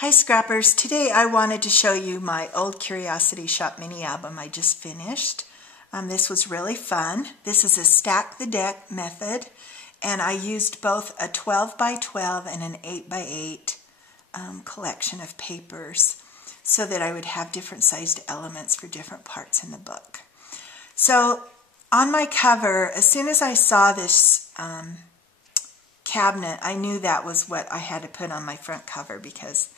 Hi Scrappers, today I wanted to show you my Old Curiosity Shoppe mini album I just finished. This was really fun. This is a stack the deck method, and I used both a 12 by 12 and an 8 by 8 collection of papers so that I would have different sized elements for different parts in the book. So on my cover, as soon as I saw this cabinet, I knew that was what I had to put on my front cover because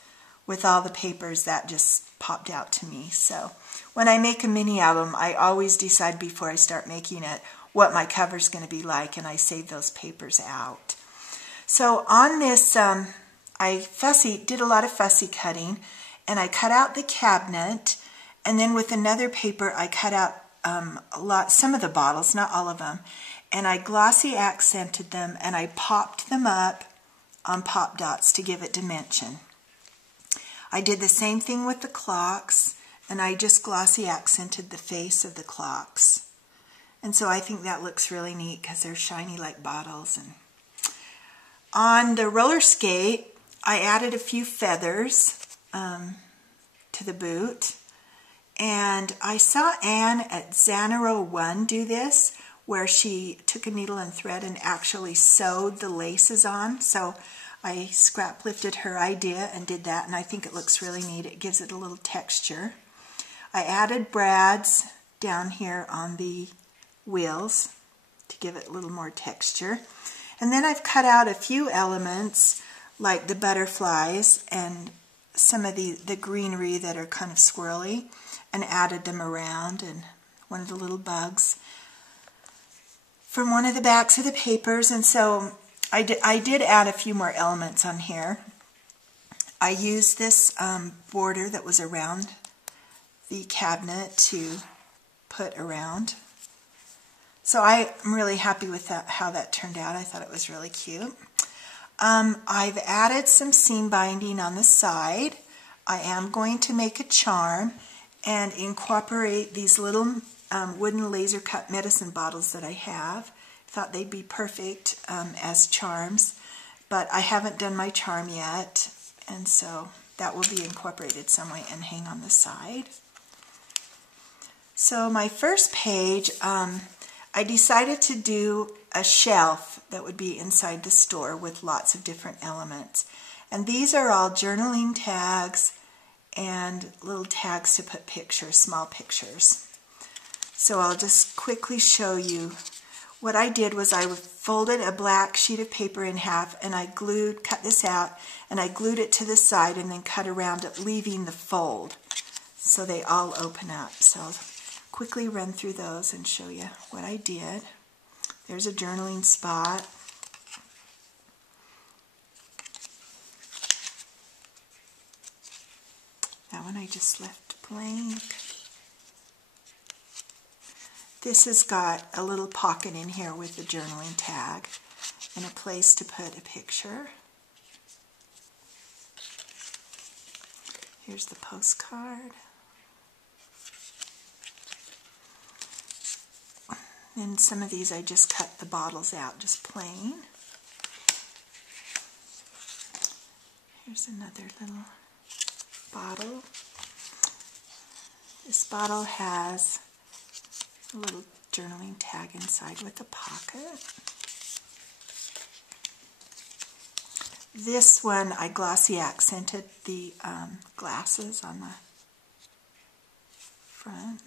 with all the papers, that just popped out to me. So when I make a mini album, I always decide before I start making it what my cover's going to be like, and I save those papers out. So on this, I did a lot of fussy cutting, and I cut out the cabinet, and then with another paper, I cut out some of the bottles, not all of them, and I glossy accented them, and I popped them up on pop dots to give it dimension. I did the same thing with the clocks, and I just glossy accented the face of the clocks. And so I think that looks really neat because they're shiny like bottles. And on the roller skate, I added a few feathers to the boot. And I saw Anne at Zanero 1 do this, where she took a needle and thread and actually sewed the laces on. So I scrap lifted her idea and did that, and I think it looks really neat. It gives it a little texture. I added brads down here on the wheels to give it a little more texture. And then I've cut out a few elements like the butterflies and some of the greenery that are kind of swirly and added them around, and one of the little bugs from one of the backs of the papers. And so I did add a few more elements on here. I used this border that was around the cabinet to put around. So I'm really happy with how that turned out. I thought it was really cute. I've added some seam binding on the side. I am going to make a charm and incorporate these little wooden laser cut medicine bottles that I have. Thought they'd be perfect as charms, but I haven't done my charm yet, and so that will be incorporated some way and hang on the side. So my first page, I decided to do a shelf that would be inside the store with lots of different elements, and these are all journaling tags and little tags to put pictures, small pictures. So I'll just quickly show you. What I did was I folded a black sheet of paper in half, and I cut this out, and I glued it to the side and then cut around it, leaving the fold so they all open up. So I'll quickly run through those and show you what I did. There's a journaling spot. That one I just left blank. This has got a little pocket in here with the journaling tag and a place to put a picture. Here's the postcard. And some of these I just cut the bottles out, just plain. Here's another little bottle. This bottle has a little journaling tag inside with a pocket. This one I glossy accented the glasses on the front.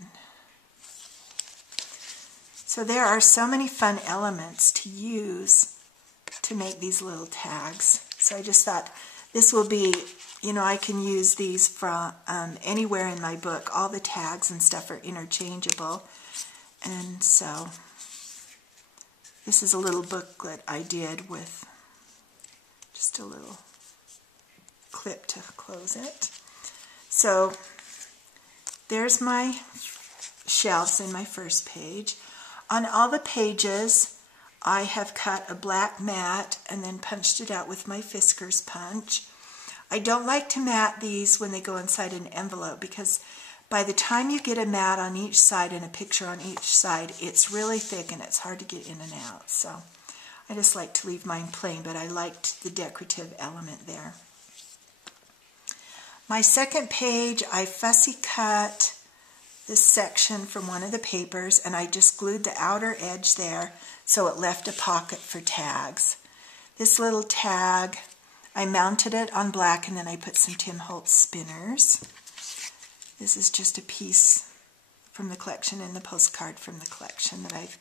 So there are so many fun elements to use to make these little tags. So I just thought this will be, I can use these from anywhere in my book. All the tags and stuff are interchangeable. And so this is a little booklet I did with just a little clip to close it. So there's my shelves in my first page. On all the pages, I have cut a black mat and then punched it out with my Fisker's punch. I don't like to mat these when they go inside an envelope because by the time you get a mat on each side and a picture on each side, it's really thick and it's hard to get in and out. So I just like to leave mine plain, but I liked the decorative element there. My second page, I fussy cut this section from one of the papers, and I just glued the outer edge there so it left a pocket for tags. This little tag, I mounted it on black, and then I put some Tim Holtz spinners. This is just a piece from the collection and the postcard from the collection that I've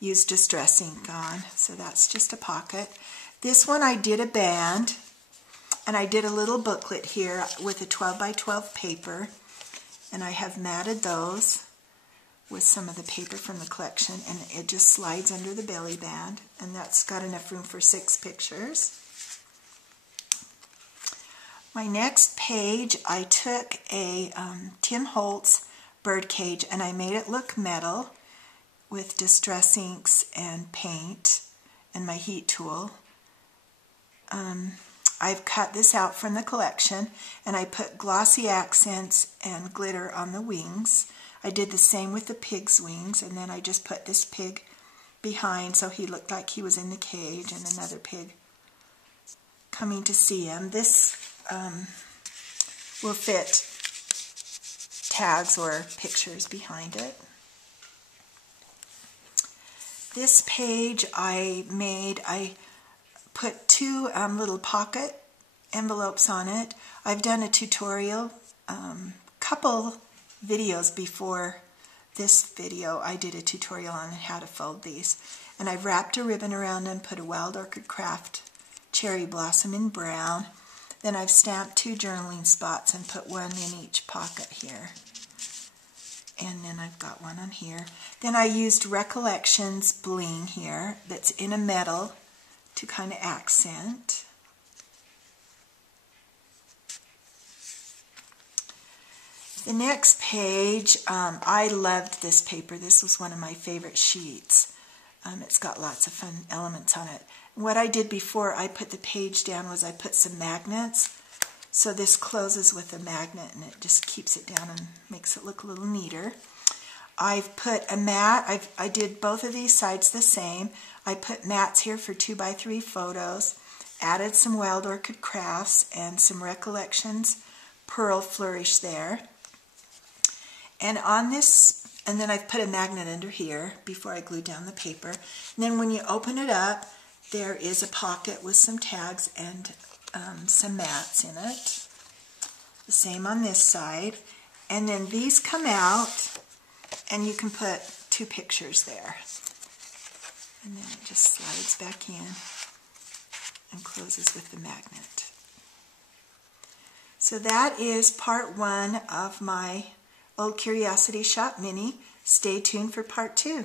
used distress ink on. So that's just a pocket. This one I did a band, and I did a little booklet here with a 12 by 12 paper, and I have matted those with some of the paper from the collection, and it just slides under the belly band, and that's got enough room for 6 pictures. My next page, I took a Tim Holtz birdcage, and I made it look metal with distress inks and paint and my heat tool. I've cut this out from the collection, and I put glossy accents and glitter on the wings. I did the same with the pig's wings, and then I just put this pig behind so he looked like he was in the cage, and another pig coming to see him. This will fit tags or pictures behind it. This page I put 2 little pocket envelopes on it. I've done a tutorial, couple videos before this video. I did a tutorial on how to fold these, and I've wrapped a ribbon around them, put a Wild Orchid Craft cherry blossom in brown. Then I've stamped 2 journaling spots and put 1 in each pocket here. And then I've got 1 on here. Then I used Recollections bling here that's in a metal to kind of accent. The next page, I loved this paper. This was one of my favorite sheets. It's got lots of fun elements on it. What I did before I put the page down was I put some magnets. So this closes with a magnet, and it just keeps it down and makes it look a little neater. I've put a mat. I did both of these sides the same. I put mats here for 2 by 3 photos, added some Wild Orchid Crafts and some Recollections Pearl Flourish there. And on this, and then I've put a magnet under here before I glued down the paper. And then when you open it up, there is a pocket with some tags and some mats in it. The same on this side. And then these come out, and you can put 2 pictures there. And then it just slides back in and closes with the magnet. So that is part 1 of my Old Curiosity Shoppe mini. Stay tuned for part 2.